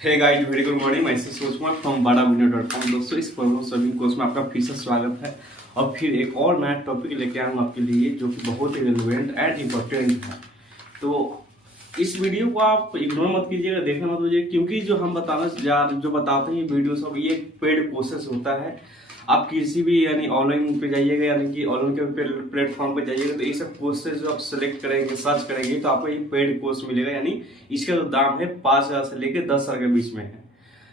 हे guys, very good morning. मैं सोच from badavideo.com। दोस्तों, इस प्रोग्राम सभी कोर्स में आपका फिर से स्वागत है और फिर एक और नया टॉपिक लेके आया हूँ आपके लिए जो कि बहुत ही रिलेवेंट एंड इम्पोर्टेंट है। तो इस वीडियो को आप इग्नोर मत कीजिएगा, देखना मत कीजिए, क्योंकि जो हम जो बताते हैं ये वीडियो सब ये पेड कोर्सेस होता है। आप किसी भी यानी ऑनलाइन पे जाइएगा, यानी कि ऑनलाइन के प्लेटफॉर्म पे जाइएगा तो ये सब कोर्सेज जो आप सेलेक्ट करेंगे, सर्च करेंगे तो आपको ये पेड कोर्स मिलेगा। यानी इसका जो दाम है 5,000 से लेकर 10,000 के बीच में है।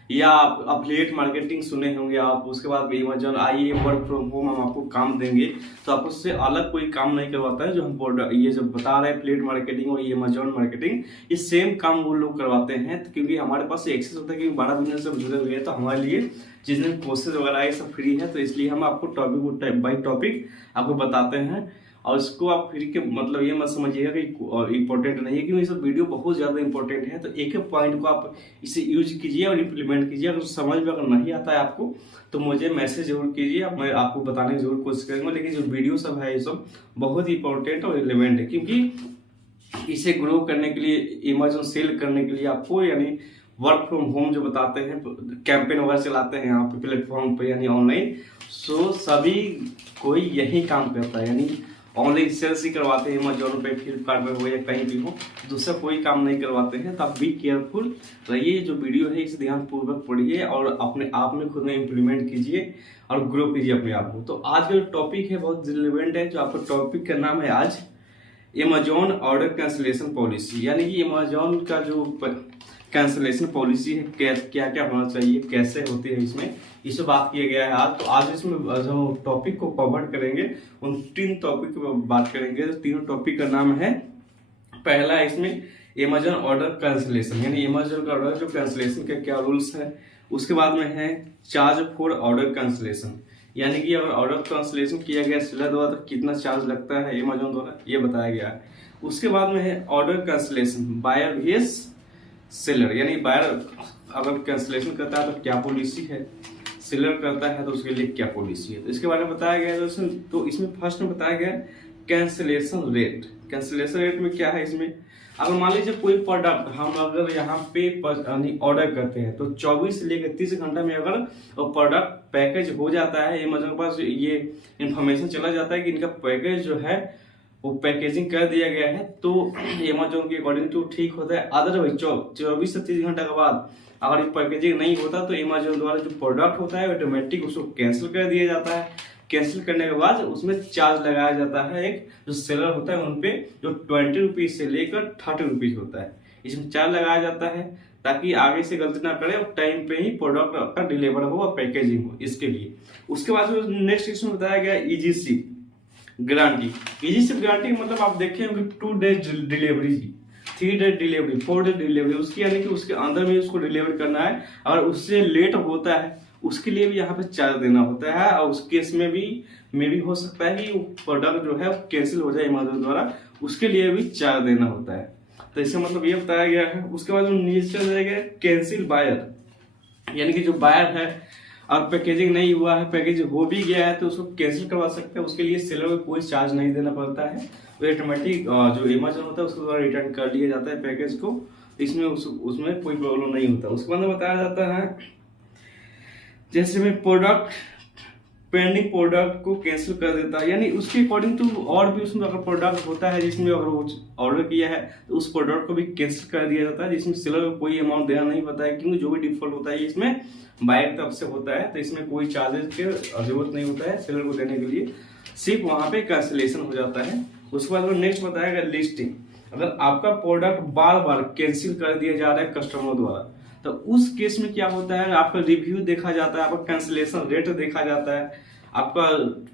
या आप अफिलिएट मार्केटिंग सुने होंगे आप, उसके बाद अमेजन आइए वर्क फ्रॉम होम हम आपको काम देंगे, तो आप उससे अलग कोई काम नहीं करवाता है। जो हम ये जो बता रहे हैं अफिलिएट मार्केटिंग और ये अमेजन मार्केटिंग, ये सेम काम वो लोग करवाते हैं। तो क्योंकि हमारे पास एक्सेस होता है कि 12 बिजनेस से जुड़े हुए हैं, तो हमारे लिए जितने कोर्सेज वगैरह ये सब फ्री है, तो इसलिए हम आपको टॉपिक बाई टॉपिक आपको बताते हैं। और इसको आप फ्री के मतलब ये मत समझिएगा कि इम्पोर्टेंट नहीं है, क्योंकि ये सब वीडियो बहुत ज्यादा इंपॉर्टेंट है। तो एक एक पॉइंट को आप इसे यूज कीजिए और इम्प्लीमेंट कीजिए। अगर समझ में अगर नहीं आता है आपको तो मुझे मैसेज जरूर कीजिए, मैं आपको बताने की जरूर कोशिश करूंगा। लेकिन जो वीडियो सब है ये सब बहुत ही इंपॉर्टेंट और रिलेवेंट है, क्योंकि इसे ग्रो करने के लिए, अमेजन सेल करने के लिए आपको यानी वर्क फ्रॉम होम जो बताते हैं, कैंपेन वगैरह चलाते हैं यहाँ पे प्लेटफॉर्म पे यानी ऑनलाइन, सो सभी कोई यही काम करता है। यानी ऑनलाइन सेल्स ही करवाते हैं अमेजोन पे, फ्लिपकार्ट पे हो या कहीं भी हो, दूसरा कोई काम नहीं करवाते हैं। तो आप बी केयरफुल रहिए। जो वीडियो है इसे ध्यान पूर्वक पढ़िए और अपने आप में खुद में इम्प्लीमेंट कीजिए और ग्रो कीजिए अपने आप को। तो आज का जो टॉपिक है बहुत रिलेवेंट है। जो आपका टॉपिक का नाम है आज अमेजोन ऑर्डर कैंसिलेशन पॉलिसी, यानी कि अमेजोन का जो कैंसिलेशन पॉलिसी है क्या क्या होना चाहिए, कैसे होती है, इस पर बात किया गया है आज। तो आज इसमें जो टॉपिक को कवर करेंगे उन 3 टॉपिक पर बात करेंगे। तो तीनों टॉपिक का नाम है, पहला है इसमें अमेजोन ऑर्डर कैंसिलेशन, यानी अमेजोन का ऑर्डर जो कैंसिलेशन के क्या रूल्स है। उसके बाद में है चार्ज फॉर ऑर्डर कैंसिलेशन, यानी कि अगर ऑर्डर कैंसिलेशन किया गया सेलर द्वारा तो कितना चार्ज लगता है अमेजोन द्वारा, ये बताया गया है। उसके बाद में है order cancellation buyer versus seller, यानी बायर अगर कैंसिलेशन करता है तो क्या पॉलिसी है, सेलर करता है तो उसके लिए क्या पॉलिसी है। तो इसके बारे में बताया गया है। तो इसमें फर्स्ट में बताया गया कैंसिलेशन रेट। कैंसिलेशन रेट में क्या है, इसमें अगर मान लीजिए कोई प्रोडक्ट हम अगर यहाँ पे ऑर्डर करते हैं तो 24 से लेकर 30 घंटा में अगर प्रोडक्ट पैकेज हो जाता है, अमेजन के पास ये इंफॉर्मेशन चला जाता है कि इनका पैकेज जो है वो पैकेजिंग कर दिया गया है, तो अमेजोन के अकॉर्डिंग टू ठीक होता है। अदरवाइज 24 से 30 घंटा के बाद अगर ये पैकेजिंग नहीं होता तो अमेजोन द्वारा जो प्रोडक्ट होता है ऑटोमेटिक उसको कैंसिल कर दिया जाता है। कैंसिल करने के बाद उसमें चार्ज लगाया जाता है, एक जो सेलर होता है उनपे, जो 20 रुपीज से लेकर 30 रुपीज होता है, इसमें चार्ज लगाया जाता है ताकि आगे से गलती ना करे और टाइम पे ही प्रोडक्ट का डिलीवर हो और पैकेजिंग हो, इसके लिए। उसके बाद नेक्स्ट इसमें बताया गया easy ship guarantee. Easy ship guarantee मतलब आप देखें 2 days delivery, 3 day delivery, 4 day delivery, उसकी यानी कि उसके अंदर में उसको डिलीवर करना है। अगर उससे लेट होता है उसके लिए भी यहाँ पे चार्ज देना होता है, और उस केस में भी हो सकता है कि प्रोडक्ट जो है कैंसिल हो जाए अमेजन द्वारा, उसके लिए भी चार्ज देना होता है। तो इसका मतलब ये बताया गया है। उसके बाद नीचे जाएगा कैंसिल बायर, यानी कि जो बायर है और पैकेजिंग नहीं हुआ है, पैकेज हो भी गया है तो उसको कैंसिल करवा सकते हैं। उसके लिए सेलर को कोई चार्ज नहीं देना पड़ता है, तो ऑटोमेटिक जो अमेजन होता है उसके द्वारा रिटर्न कर लिया जाता है पैकेज को। इसमें उसमें कोई प्रॉब्लम नहीं होता। उसके बाद बताया जाता है जैसे में प्रोडक्ट पेंडिंग प्रोडक्ट को कैंसिल कर देता है, यानी उसके अकॉर्डिंग टू और भी उसमें अगर प्रोडक्ट होता है जिसमें अगर वो ऑर्डर किया है तो उस प्रोडक्ट को भी कैंसिल कर दिया जाता है, जिसमें सेलर को कोई अमाउंट देना नहीं पड़ता है, क्योंकि जो भी डिफॉल्ट होता है इसमें बायर की तरफ से होता है। तो इसमें कोई चार्जेस की जरूरत नहीं होता है सेलर को देने के लिए, सिर्फ वहां पे कैंसिलेशन हो जाता है। उसके बाद नेक्स्ट बताया गया लिस्टिंग। अगर आपका प्रोडक्ट बार बार कैंसिल कर दिया जा रहा है कस्टमर द्वारा, तो उस केस में क्या होता है, आपका रिव्यू देखा जाता है, आपका कैंसिलेशन रेट देखा जाता है, आपका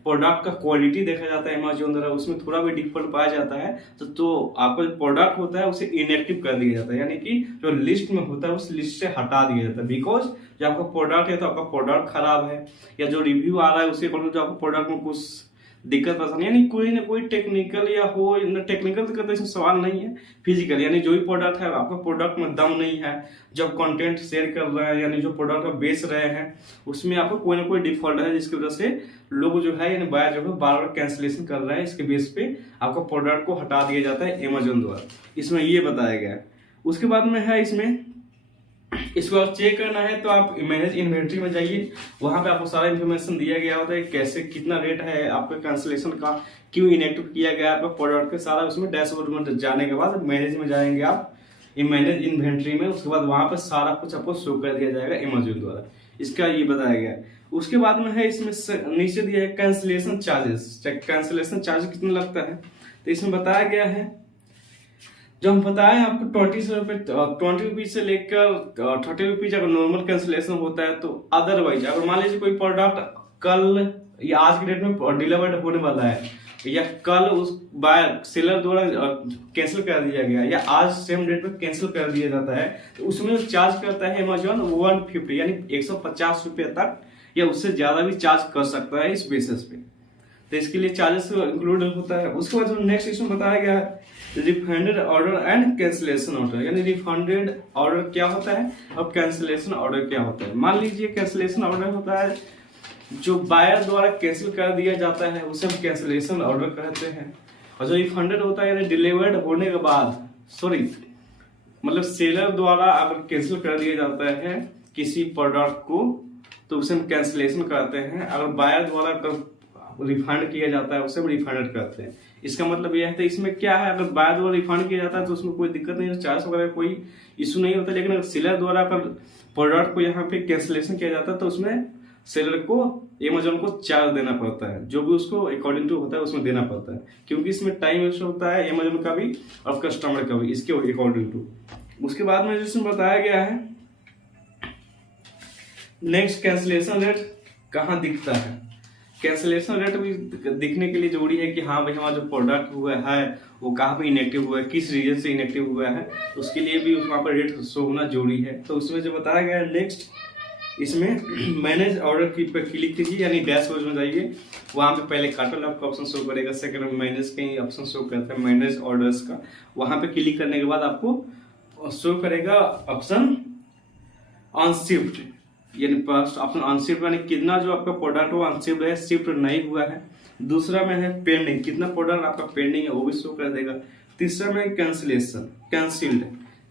प्रोडक्ट का क्वालिटी देखा जाता है अमेजोन द्वारा, उसमें थोड़ा भी डिफॉल्ट पाया जाता है तो आपका जो प्रोडक्ट होता है उसे इनएक्टिव कर दिया जाता है, यानी कि जो लिस्ट में होता है उस लिस्ट से हटा दिया जाता है। बिकॉज जो आपका प्रोडक्ट है तो आपका प्रोडक्ट खराब है, या जो रिव्यू आ रहा है उसके अकॉर्डिंग जो आपका प्रोडक्ट में कुछ दिक्कत पसंद, यानी कोई ना कोई टेक्निकल या हो टेक्निकल दिक्कत तो इसमें सवाल नहीं है, फिजिकल, यानी जो भी प्रोडक्ट है आपका प्रोडक्ट में दम नहीं है, जब कंटेंट शेयर कर रहे हैं यानी जो प्रोडक्ट आप बेच रहे हैं उसमें आपको कोई ना कोई डिफॉल्ट है, जिसकी वजह से लोग जो है यानी बायर जो है बार बार कैंसिलेशन कर रहे हैं, इसके बेस पे आपका प्रोडक्ट को हटा दिया जाता है अमेजोन द्वारा। इसमें ये बताया गया है। उसके बाद में है इसमें इसको आप चेक करना है तो आप मैनेज इन्वेंट्री में जाइए, वहां पे आपको सारा इन्फॉर्मेशन दिया गया होता है, कैसे कितना रेट है आपका कैंसिलेशन का, क्यों इनएक्टिव किया गया आपका प्रोडक्ट के, सारा उसमें डैशबोर्ड में जाने के बाद मैनेज में जाएंगे आप मैनेज इन्वेंट्री में, उसके बाद वहां पर सारा कुछ आपको शो कर दिया जाएगा अमेजोन द्वारा। इसका ये बताया गया है। उसके बाद में है इसमें नीचे दिया है कैंसिलेशन चार्जेस, कैंसिलेशन चार्ज कितना लगता है, तो इसमें बताया गया है, जो हम बताए आपको 20 रुपीज से लेकर 30 रुपीज अगर नॉर्मल कैंसिलेशन होता है। तो अदरवाइज अगर मान लीजिए कोई प्रोडक्ट कल या आज के डेट में डिलीवर्ड होने वाला है, या कल उस बाय सेलर द्वारा कैंसिल कर दिया गया, या आज सेम डेट पे कैंसिल कर दिया जाता है, तो उसमें जो चार्ज करता है अमेजोन 150 यानी 150 रुपये तक या उससे ज्यादा भी चार्ज कर सकता है इस बेसिस पे। तो इसके लिए चार्जेस इंक्लूड होता है। उसके बाद जो नेक्स्ट इसमें बताया गया है refunded order and cancellation order, यानी रिफंडेड ऑर्डर क्या होता है और कैंसिलेशन ऑर्डर क्या होता है। मान लीजिए कैंसिलेशन ऑर्डर होता है जो बायर द्वारा कैंसिल कर दिया जाता है, उसे हम कैंसिलेशन ऑर्डर कहते हैं। और जो रिफंडेड होता है यानी डिलीवर्ड होने के बाद मतलब सेलर द्वारा अगर कैंसिल कर दिया जाता है किसी प्रोडक्ट को तो उसे हम कैंसिलेशन कहते हैं। अगर बायर द्वारा रिफंड किया जाता है उसे हम रिफंडेड करते हैं। इसका मतलब यह है, तो इसमें क्या है, अगर बायर द्वारा रिफंड किया जाता है तो उसमें कोई दिक्कत नहीं है, चार्ज वगैरह कोई इशू नहीं होता। लेकिन अगर सेलर द्वारा अगर प्रोडक्ट को यहाँ पे कैंसिलेशन किया जाता है तो उसमें सेलर को अमेजोन को चार्ज देना पड़ता है, जो भी उसको अकॉर्डिंग टू होता है उसमें देना पड़ता है, क्योंकि इसमें टाइम वेस्ट होता है अमेजोन का भी और कस्टमर का भी, इसके अकॉर्डिंग टू। उसके बाद में जिसमें बताया गया है नेक्स्ट कैंसिलेशन रेट कहाँ दिखता है। कैंसिलेशन रेट भी दिखने के लिए जरूरी है कि हाँ भाई हमारा जो प्रोडक्ट हुआ है वो कहाँ पे इनएक्टिव हुआ है, किस रीजन से इनएक्टिव हुआ है, उसके लिए भी वहाँ पर रेट शो होना जरूरी है। तो उसमें जो बताया गया है नेक्स्ट इसमें मैनेज ऑर्डर की पर क्लिक कीजिए, यानी डैशबोर्ड में जाइए, वहाँ पे पहले कैटलॉग का ऑप्शन शो करेगा, सेकंड में मैनेज का ऑप्शन शो करता है मैनेज ऑर्डर्स का। वहाँ पे क्लिक करने के बाद आपको शो करेगा ऑप्शन अनशिफ्ट, यानी फर्स्ट ऑप्शन अनशिफ्ट यानी कितना जो आपका प्रोडक्ट वो अनशिफ्ट है, शिफ्ट नहीं हुआ है। दूसरा में है पेंडिंग, कितना प्रोडक्ट आपका पेंडिंग है वो भी शो कर देगा। तीसरा में कैंसिलेशन कैंसिल्ड,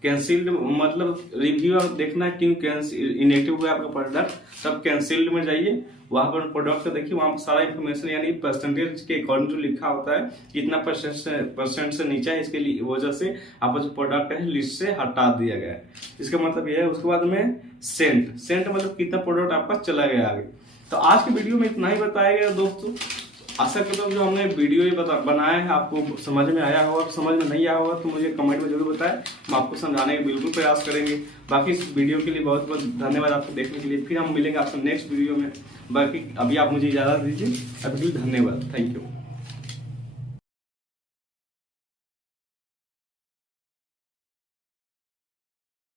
कैंसिल्ड मतलब रिव्यू देखना क्यों इनएक्टिव हुआ आपका प्रोडक्ट, तब कैंसिल्ड में जाइए, वहां पर प्रोडक्ट को देखिए, वहां पर सारा इन्फॉर्मेशन यानी परसेंटेज के अकॉर्डिंग टू लिखा होता है, कितना परसेंट से नीचे है, इसके लिए वजह से आपका जो प्रोडक्ट है लिस्ट से हटा दिया गया है, इसका मतलब यह है। उसके बाद में सेंट मतलब कितना प्रोडक्ट आपका चला गया आगे। तो आज की वीडियो में इतना ही बताया गया दोस्तों। आशा करता हूँ जो हमने वीडियो ये बनाया है आपको समझ में आया होगा, समझ में नहीं आया होगा तो मुझे कमेंट में जरूर बताएं, हम आपको समझाने का बिल्कुल प्रयास करेंगे। बाकी इस वीडियो के लिए बहुत बहुत धन्यवाद आपको देखने के लिए, फिर हम मिलेंगे आपसे नेक्स्ट वीडियो में। बाकी अभी आप मुझे इजाजत दीजिए, अभी धन्यवाद, थैंक यू।